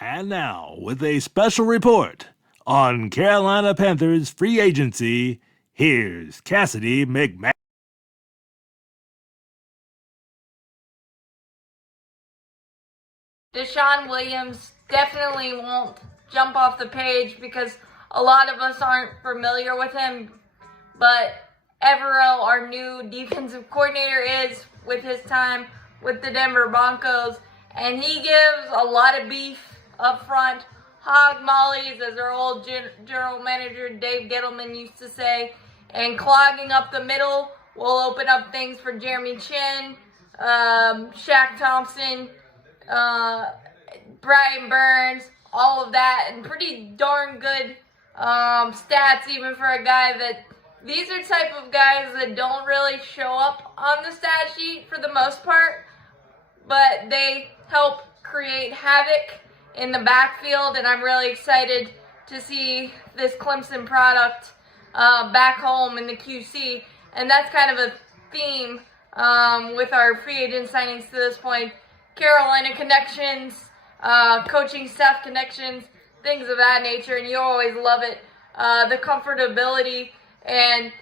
And now, with a special report on Carolina Panthers free agency, here's Cassidy McMahon. Deshaun Williams definitely won't jump off the page because a lot of us aren't familiar with him, but Evero, our new defensive coordinator, is with his time with the Denver Broncos, and he gives a lot of beef up front. Hog mollies, as our old general manager Dave Gettleman used to say, and clogging up the middle will open up things for Jeremy Chin, Shaq Thompson, Brian Burns, all of that, and pretty darn good stats even for a guy that these are type of guys that don't really show up on the stat sheet for the most part, but they help create havoc in the backfield, and I'm really excited to see this Clemson product back home in the QC, and that's kind of a theme with our free agent signings to this point. Carolina connections, coaching staff connections, things of that nature, and you always love it. The comfortability, and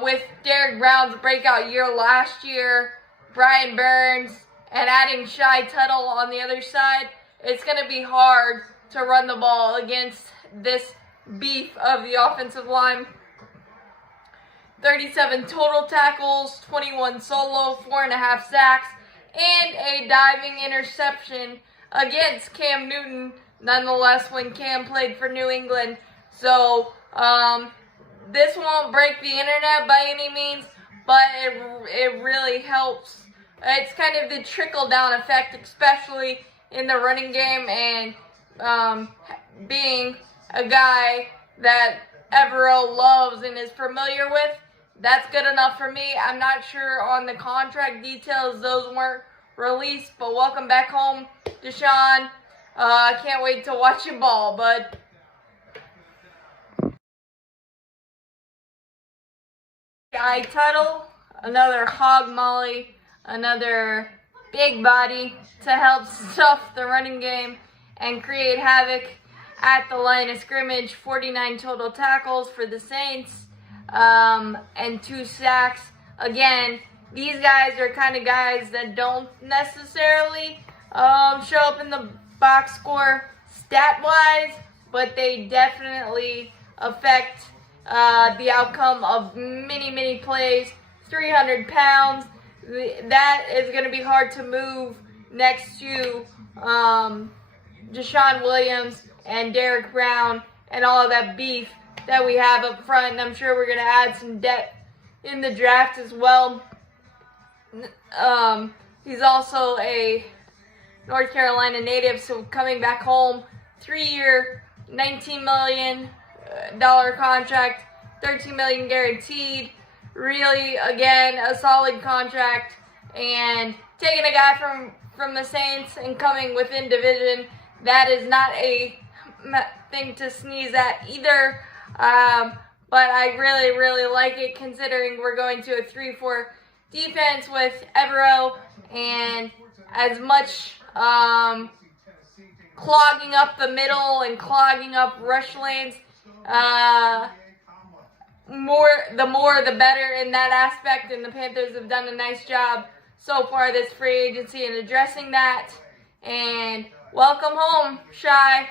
with Derek Brown's breakout year last year, Brian Burns, and adding Shy Tuttle on the other side, it's going to be hard to run the ball against this beef of the offensive line. 37 total tackles, 21 solo, 4.5 sacks, and a diving interception against Cam Newton, nonetheless, when Cam played for New England. So, this won't break the internet by any means, but it really helps. It's kind of the trickle-down effect, especially in the running game, and being a guy that Evero loves and is familiar with, that's good enough for me. I'm not sure on the contract details. Those weren't released, but welcome back home, Deshaun. Can't wait to watch you ball, bud. Guy Tuttle, another hog molly, another big body to help stuff the running game and create havoc at the line of scrimmage. 49 total tackles for the Saints, and 2 sacks. Again, these guys are kind of guys that don't necessarily show up in the box score stat-wise, but they definitely affect the outcome of many plays. 300 pounds. That is going to be hard to move next to Deshaun Williams and Derek Brown and all of that beef that we have up front. And I'm sure we're going to add some depth in the draft as well. He's also a North Carolina native, so coming back home, 3-year, $19 million contract, $13 million guaranteed. Really, again, a solid contract, and taking a guy from the Saints and coming within division, that is not a thing to sneeze at either. But I really like it, considering we're going to a 3-4 defense with Evero, and as much clogging up the middle and clogging up rush lanes, the more the better in that aspect, and the Panthers have done a nice job so far this free agency in addressing that. And welcome home, Shy.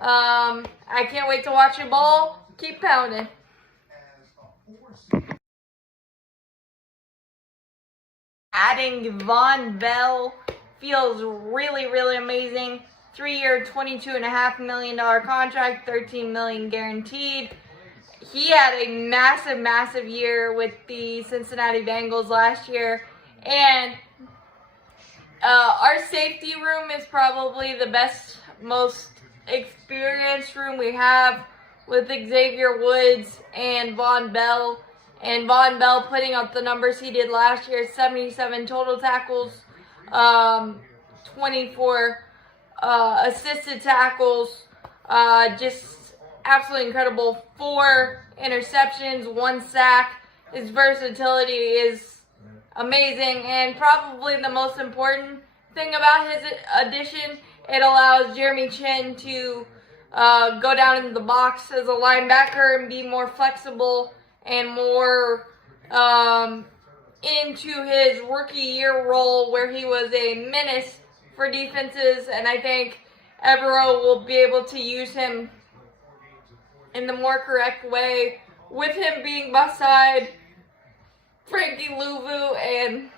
I can't wait to watch you ball. Keep pounding. Adding Von Bell feels really amazing. 3-year, $22.5 million contract, $13 million guaranteed. He had a massive year with the Cincinnati Bengals last year, and our safety room is probably the best, most experienced room we have, with Xavier Woods and Von Bell. And Von Bell putting up the numbers he did last year: 77 total tackles, 24 assisted tackles, just absolutely incredible. 4 interceptions, 1 sack. His versatility is amazing, and probably the most important thing about his addition it allows Jeremy Chin to go down into the box as a linebacker and be more flexible and more into his rookie year role where he was a menace for defenses, and I think Evero will be able to use him in the more correct way with him being beside Frankie Louvu and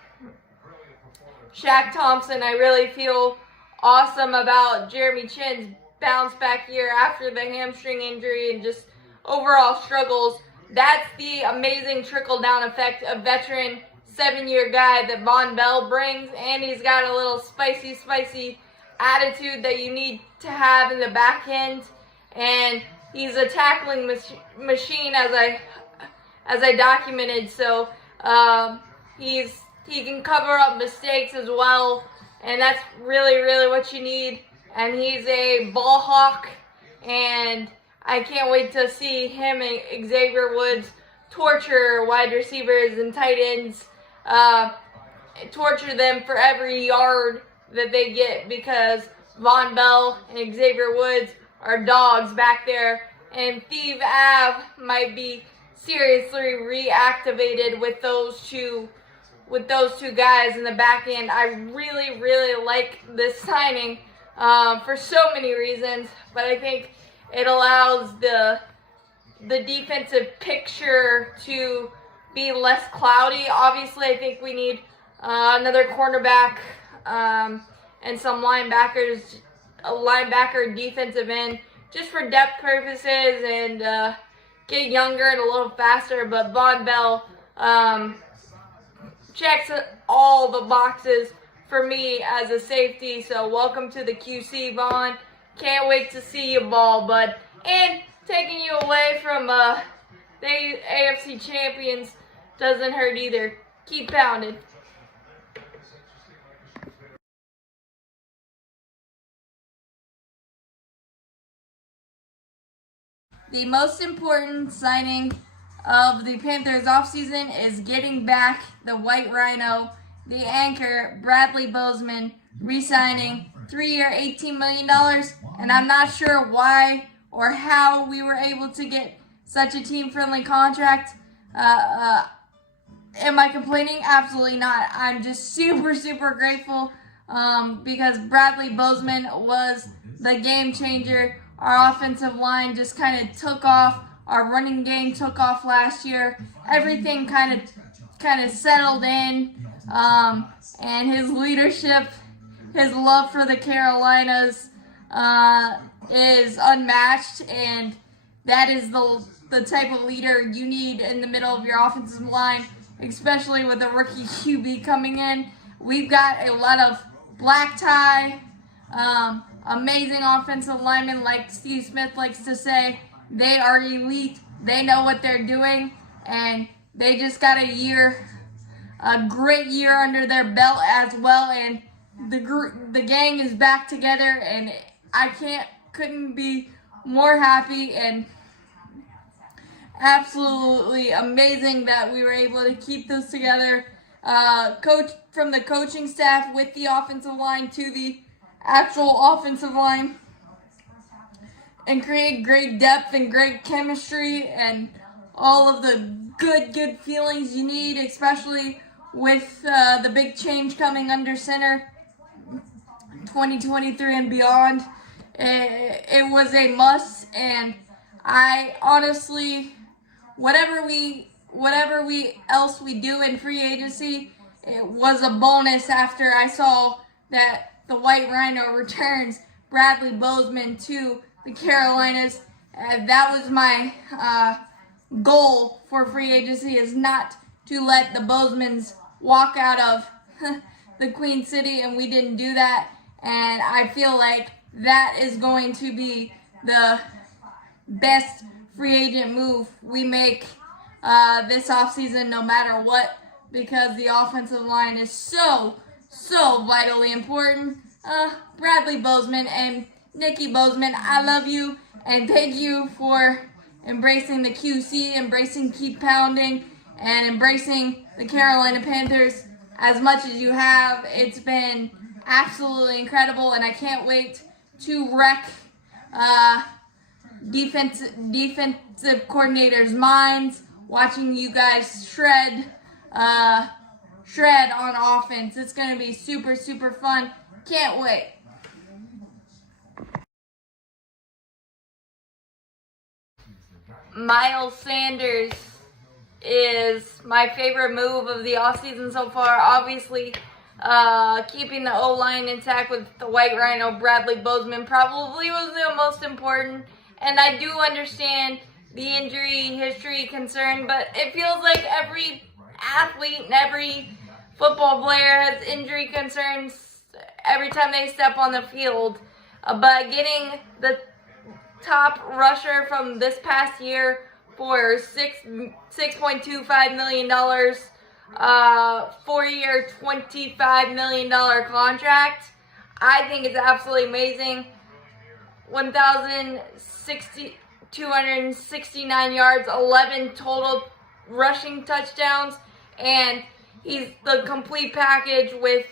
Shaq Thompson. I really feel awesome about Jeremy Chin's bounce back year after the hamstring injury and just overall struggles. That's the amazing trickle-down effect of veteran 7-year guy that Von Bell brings, and he's got a little spicy attitude that you need to have in the back end, and he's a tackling machine as I documented. So he can cover up mistakes as well, and that's really what you need. And he's a ball hawk, and I can't wait to see him and Xavier Woods torture wide receivers and tight ends, torture them for every yard that they get, because Von Bell and Xavier Woods are dogs back there, and Thieves Ave might be seriously reactivated with those two guys in the back end. I really like this signing for so many reasons, but I think it allows the defensive picture to be less cloudy. Obviously, I think we need another cornerback and some linebackers, a linebacker defensive end, just for depth purposes and get younger and a little faster. But Von Bell checks all the boxes for me as a safety. So welcome to the QC, Von. Can't wait to see you ball, bud. And taking you away from the AFC champions doesn't hurt either. Keep pounding. The most important signing of the Panthers offseason is getting back the White Rhino, the anchor, Bradley Bozeman, re-signing 3-year, $18 million. And I'm not sure why or how we were able to get such a team-friendly contract. Am I complaining? Absolutely not. I'm just super grateful because Bradley Bozeman was the game changer. Our offensive line just kind of took off. Our running game took off last year. Everything kind of settled in, and his leadership, his love for the Carolinas is unmatched, and that is the type of leader you need in the middle of your offensive line, especially with a rookie QB coming in. We've got a lot of black tie, amazing offensive linemen, like Steve Smith likes to say. They are elite. They know what they're doing, and they just got a great year under their belt as well. And the gang is back together, and I couldn't be more happy, and absolutely amazing that we were able to keep this together. Coach from the coaching staff with the offensive line to the actual offensive line, and create great depth and great chemistry and all of the good feelings you need, especially with the big change coming under center 2023 and beyond. It was a must, and I honestly, whatever else we do in free agency, it was a bonus after I saw that the White Rhino returns Bradley Bozeman to the Carolinas. That was my goal for free agency, is not to let the Bozemans walk out of the Queen City, and we didn't do that. And I feel like that is going to be the best free agent move we make this offseason, no matter what, because the offensive line is so vitally important. Bradley Bozeman and Nikki Bozeman, I love you, and thank you for embracing the QC, embracing Keep Pounding, and embracing the Carolina Panthers as much as you have. It's been absolutely incredible, and I can't wait to wreck defensive coordinators' minds watching you guys shred on offense. It's going to be super, super fun. Can't wait. Miles Sanders is my favorite move of the offseason so far. Obviously, keeping the O-line intact with the White Rhino, Bradley Bozeman, probably was the most important. And I do understand the injury history concern, but it feels like every athlete and every football player has injury concerns every time they step on the field. But getting the top rusher from this past year for $6.25 million, 4-year, $25 million contract, I think it's absolutely amazing. 269 yards, 11 total rushing touchdowns, and he's the complete package with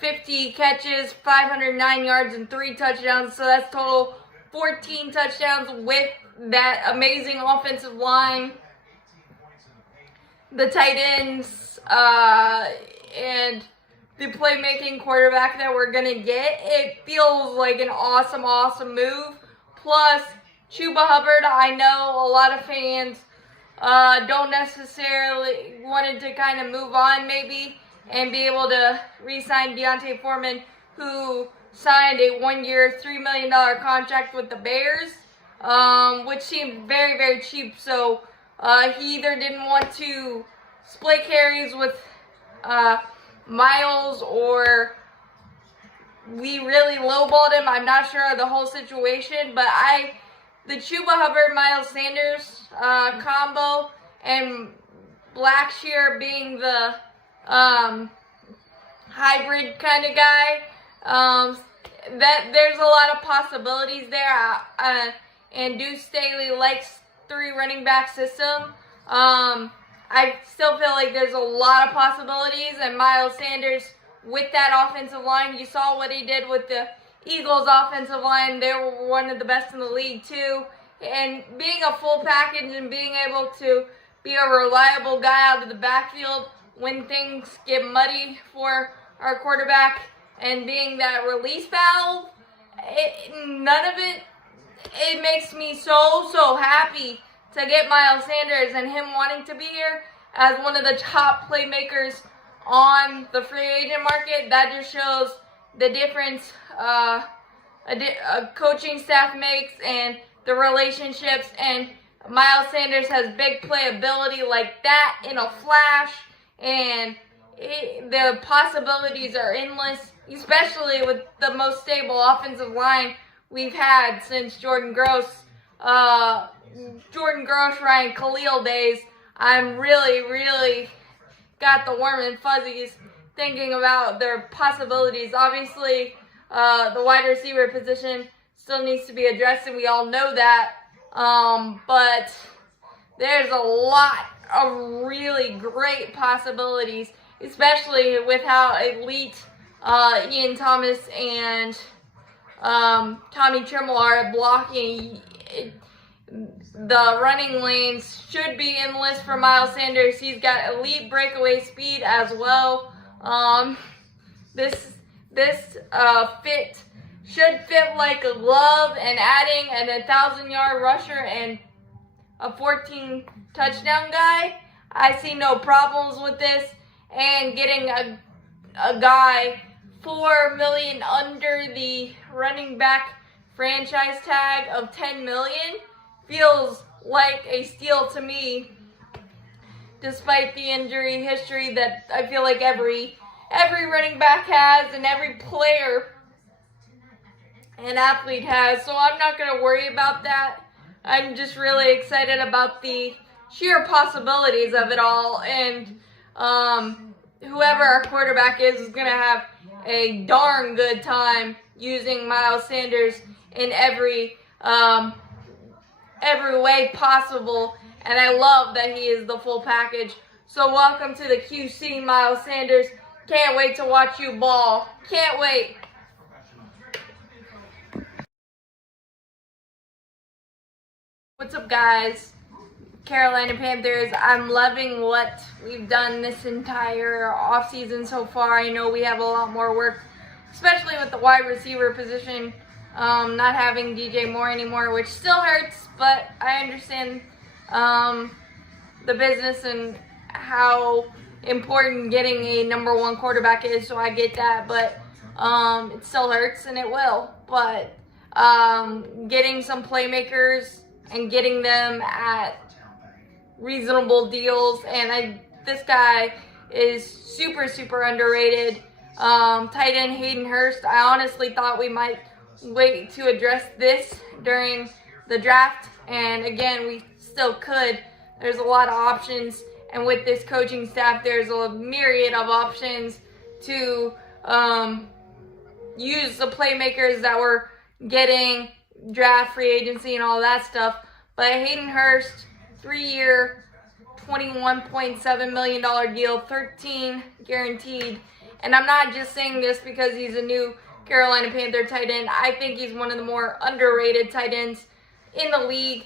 50 catches, 509 yards, and 3 touchdowns. So that's total 14 touchdowns with that amazing offensive line, the tight ends, and the playmaking quarterback that we're going to get. It feels like an awesome, awesome move. Plus, Chuba Hubbard, I know a lot of fans don't necessarily wanted to kind of move on maybe and be able to re-sign Deontay Foreman, who signed a 1-year, $3 million contract with the Bears, which seemed very, very cheap. So he either didn't want to split carries with Miles, or we really lowballed him. I'm not sure of the whole situation, but the Chuba Hubbard, Miles Sanders combo, and Blackshear being the hybrid kind of guy, that there's a lot of possibilities there. And Deuce Staley likes 3 running back system. I still feel like there's a lot of possibilities, and Miles Sanders with that offensive line, you saw what he did with the Eagles offensive line. They were one of the best in the league too. And being a full package and being able to be a reliable guy out of the backfield when things get muddy for our quarterback, and being that release valve, none of it makes me so happy to get Miles Sanders and him wanting to be here as one of the top playmakers on the free agent market. That just shows the difference a coaching staff makes and the relationships. And Miles Sanders has big playability like that in a flash, and the possibilities are endless, especially with the most stable offensive line we've had since Jordan Gross, Ryan Khalil days. I'm really got the warm and fuzzies thinking about their possibilities. Obviously, the wide receiver position still needs to be addressed, and we all know that. But there's a lot of really great possibilities, especially with how elite Ian Thomas and Tommy Trimble are at blocking. The running lanes should be endless for Miles Sanders. He's got elite breakaway speed as well. This should fit like a glove, and adding an 1,000-yard rusher and a 14 touchdown guy, I see no problems with this. And getting a guy $4 million under the running back franchise tag of $10 million feels like a steal to me, despite the injury history that I feel like every running back has and every player and athlete has. So I'm not going to worry about that. I'm just really excited about the sheer possibilities of it all. And whoever our quarterback is going to have a darn good time using Miles Sanders in every way possible. And I love that he is the full package. So welcome to the QC, Miles Sanders. Can't wait to watch you ball. Can't wait. What's up, guys? Carolina Panthers. I'm loving what we've done this entire offseason so far. I know we have a lot more work, especially with the wide receiver position, not having DJ Moore anymore, which still hurts, but I understand the business and how important getting a number one quarterback is, so I get that, but it still hurts, and it will. But getting some playmakers and getting them at reasonable deals, and this guy is super underrated. Tight end Hayden Hurst. I honestly thought we might wait to address this during the draft, and again, we still could. There's a lot of options, and with this coaching staff, there's a myriad of options to use the playmakers that we're getting, draft, free agency, and all that stuff. But Hayden Hurst, 3-year, $21.7 million deal, 13 guaranteed. And I'm not just saying this because he's a new Carolina Panther tight end. I think he's one of the more underrated tight ends in the league.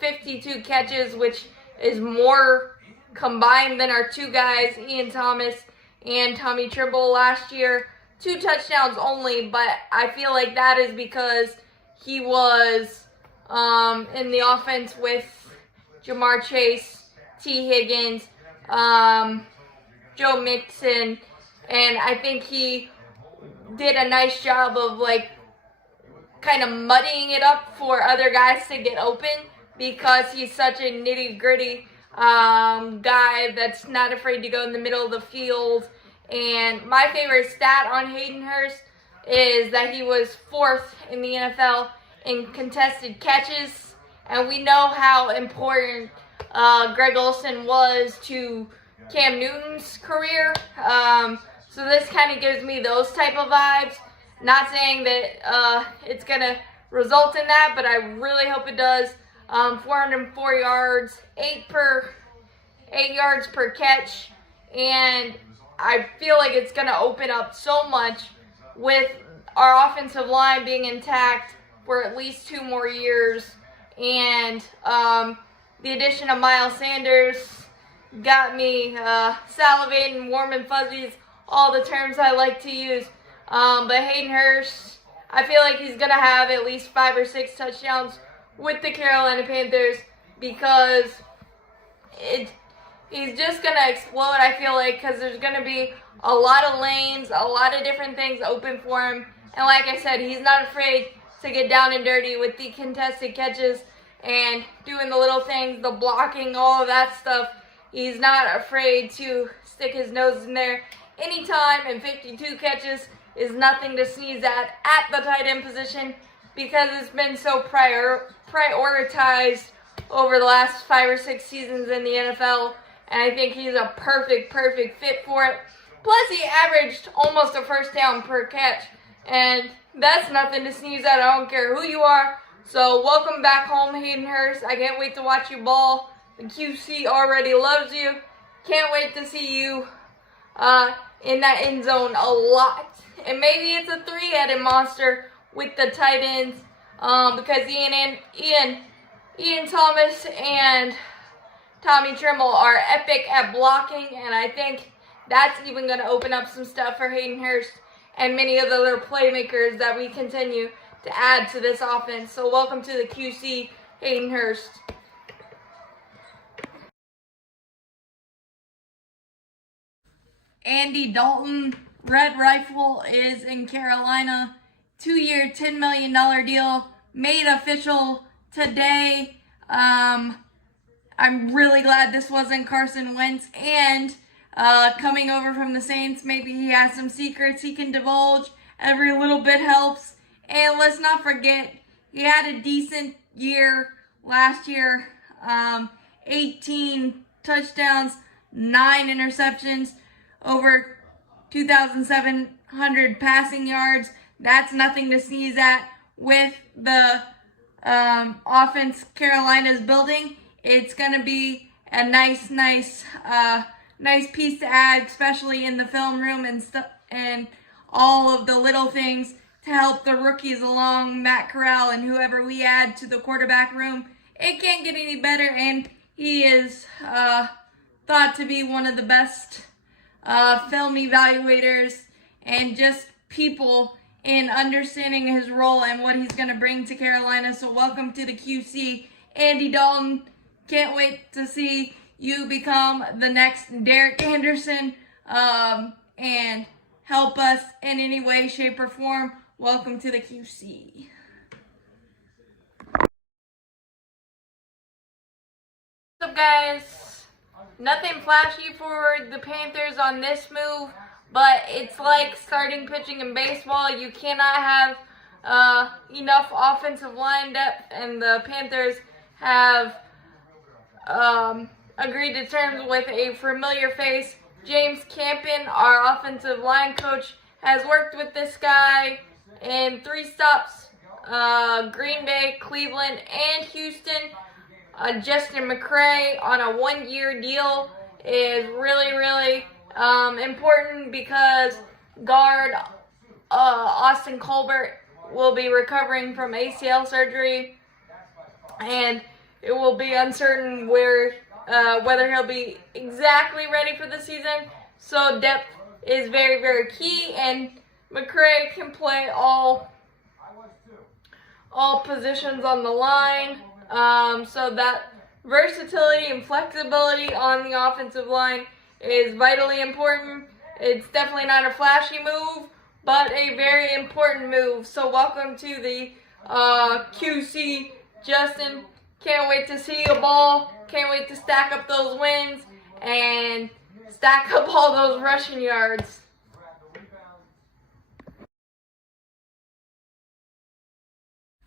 52 catches, which is more combined than our two guys, Ian Thomas and Tommy Trimble last year. 2 touchdowns only, but I feel like that is because he was in the offense with Jamar Chase, T. Higgins, Joe Mixon, and I think he did a nice job of kind of muddying it up for other guys to get open because he's such a nitty-gritty guy that's not afraid to go in the middle of the field. And my favorite stat on Hayden Hurst is that he was 4th in the NFL in contested catches, and we know how important Greg Olsen was to Cam Newton's career. So this kind of gives me those type of vibes. Not saying that it's going to result in that, but I really hope it does. 404 yards, 8 yards per catch, and I feel like it's going to open up so much with our offensive line being intact for at least 2 more years. And the addition of Miles Sanders got me salivating, warm and fuzzies, all the terms I like to use. But Hayden Hurst, I feel like he's going to have at least 5 or 6 touchdowns with the Carolina Panthers because he's just going to explode, I feel like, because there's going to be a lot of lanes, a lot of different things open for him. And like I said, he's not afraid to get down and dirty with the contested catches and doing the little things, the blocking, all of that stuff. He's not afraid to stick his nose in there anytime, and 52 catches is nothing to sneeze at the tight end position because it's been so prioritized over the last 5 or 6 seasons in the NFL, and I think he's a perfect fit for it. Plus, he averaged almost a first down per catch, and that's nothing to sneeze at. I don't care who you are. So welcome back home, Hayden Hurst. I can't wait to watch you ball. The QC already loves you. Can't wait to see you in that end zone a lot. And maybe it's a 3-headed monster with the tight ends because Ian Thomas and Tommy Trimble are epic at blocking, and I think that's even going to open up some stuff for Hayden Hurst and many of the other playmakers that we continue to add to this offense. So welcome to the QC, Hayden Hurst. Andy Dalton, Red Rifle, is in Carolina. 2-year, $10 million deal made official today. I'm really glad this wasn't Carson Wentz, and coming over from the Saints, maybe he has some secrets he can divulge. Every little bit helps. And let's not forget, he had a decent year last year. 18 touchdowns, 9 interceptions, over 2,700 passing yards. That's nothing to sneeze at. With the offense Carolina's building, it's going to be a nice nice piece to add, especially in the film room and stuff, and all of the little things to help the rookies along, Matt Corral and whoever we add to the quarterback room. It can't get any better, and he is thought to be one of the best film evaluators and just people in understanding his role and what he's going to bring to Carolina. So welcome to the QC, Andy Dalton. Can't wait to see you become the next Derek Anderson and help us in any way, shape, or form. Welcome to the QC. What's up, guys? Nothing flashy for the Panthers on this move, but it's like starting pitching in baseball. You cannot have enough offensive line depth, and the Panthers have agreed to terms with a familiar face. James Campion, our offensive line coach, has worked with this guy in 3 stops, Green Bay, Cleveland, and Houston. Justin McCray on a 1-year deal is really important because guard Austin Colbert will be recovering from ACL surgery, and it will be uncertain whether he'll be exactly ready for the season. So depth is very key, and McCray can play all positions on the line. So that versatility and flexibility on the offensive line is vitally important. It's definitely not a flashy move, but a very important move. So welcome to the QC, Justin. Can't wait to see you ball. Can't wait to stack up those wins and stack up all those rushing yards.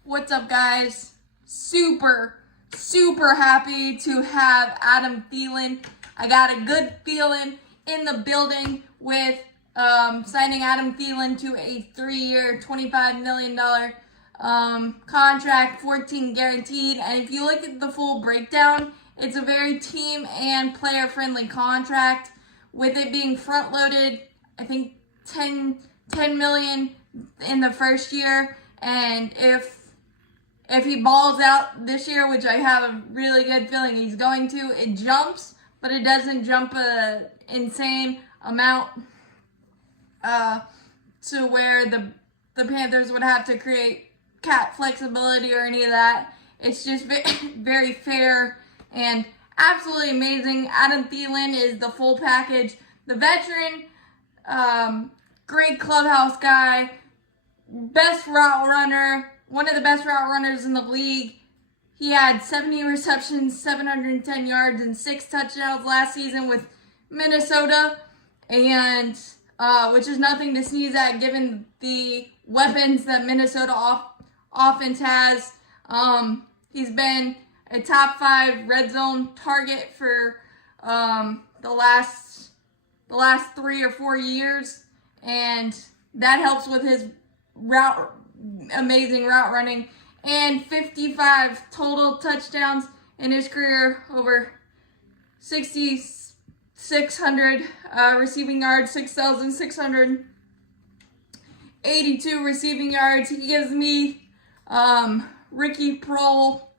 What's up, guys? Super happy to have Adam Thielen. I got a good feeling in the building with signing Adam Thielen to a 3-year, $25 million contract, 14 guaranteed. And if you look at the full breakdown, it's a very team and player friendly contract, with it being front loaded. I think 10 million in the first year, and if he balls out this year, which I have a really good feeling he's going to, it jumps, but it doesn't jump an insane amount to where the Panthers would have to create cap flexibility or any of that. It's just very fair and absolutely amazing. Adam Thielen is the full package. The veteran, great clubhouse guy, best route runner, one of the best route runners in the league. He had 70 receptions, 710 yards, and 6 touchdowns last season with Minnesota, and which is nothing to sneeze at given the weapons that Minnesota offense has. He's been a top 5 red zone target for the last 3 or 4 years, and that helps with his amazing route running, and 55 total touchdowns in his career, over 6,600 receiving yards, 6,682 receiving yards. He gives me Ricky Prohl,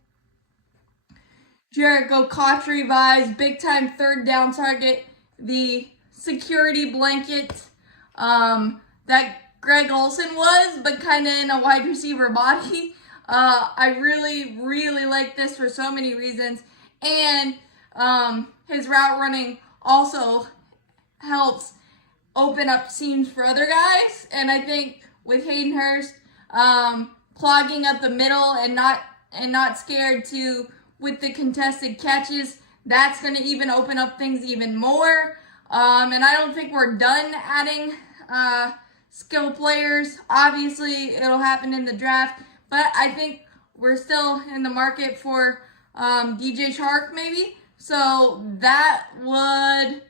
Jericho Cotchery vibes, big time 3rd down target, the security blanket that Greg Olsen was, but kind of in a wide receiver body. I really like this for so many reasons, and his route running also helps open up seams for other guys. And I think with Hayden Hurst clogging up the middle and not scared to with the contested catches, that's going to even open up things even more. And I don't think we're done adding skill players. Obviously, it'll happen in the draft, but I think we're still in the market for DJ Chark maybe. So that would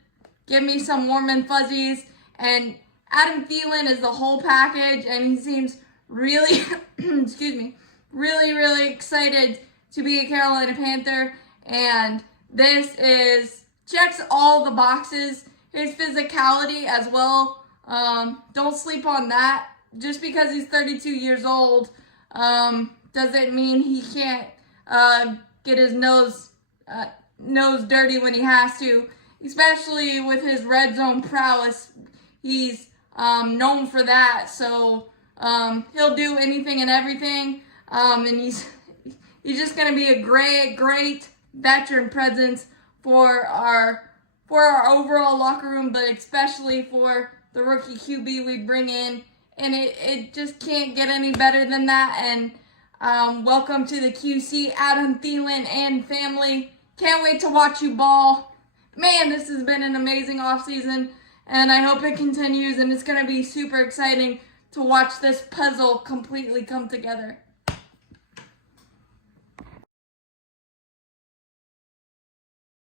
give me some warm and fuzzies. And Adam Thielen is the whole package, and he seems really, really excited to be a Carolina Panther. And this is checks all the boxes. His physicality as well. Don't sleep on that. Just because he's 32 years old doesn't mean he can't get his nose dirty when he has to, especially with his red zone prowess. He's known for that, so he'll do anything and everything, and he's just going to be a great veteran presence for our overall locker room, but especially for the rookie QB we bring in, and it just can't get any better than that. And welcome to the QC, Adam Thielen and family. Can't wait to watch you ball. Man, this has been an amazing offseason, and I hope it continues, and it's going to be super exciting to watch this puzzle completely come together.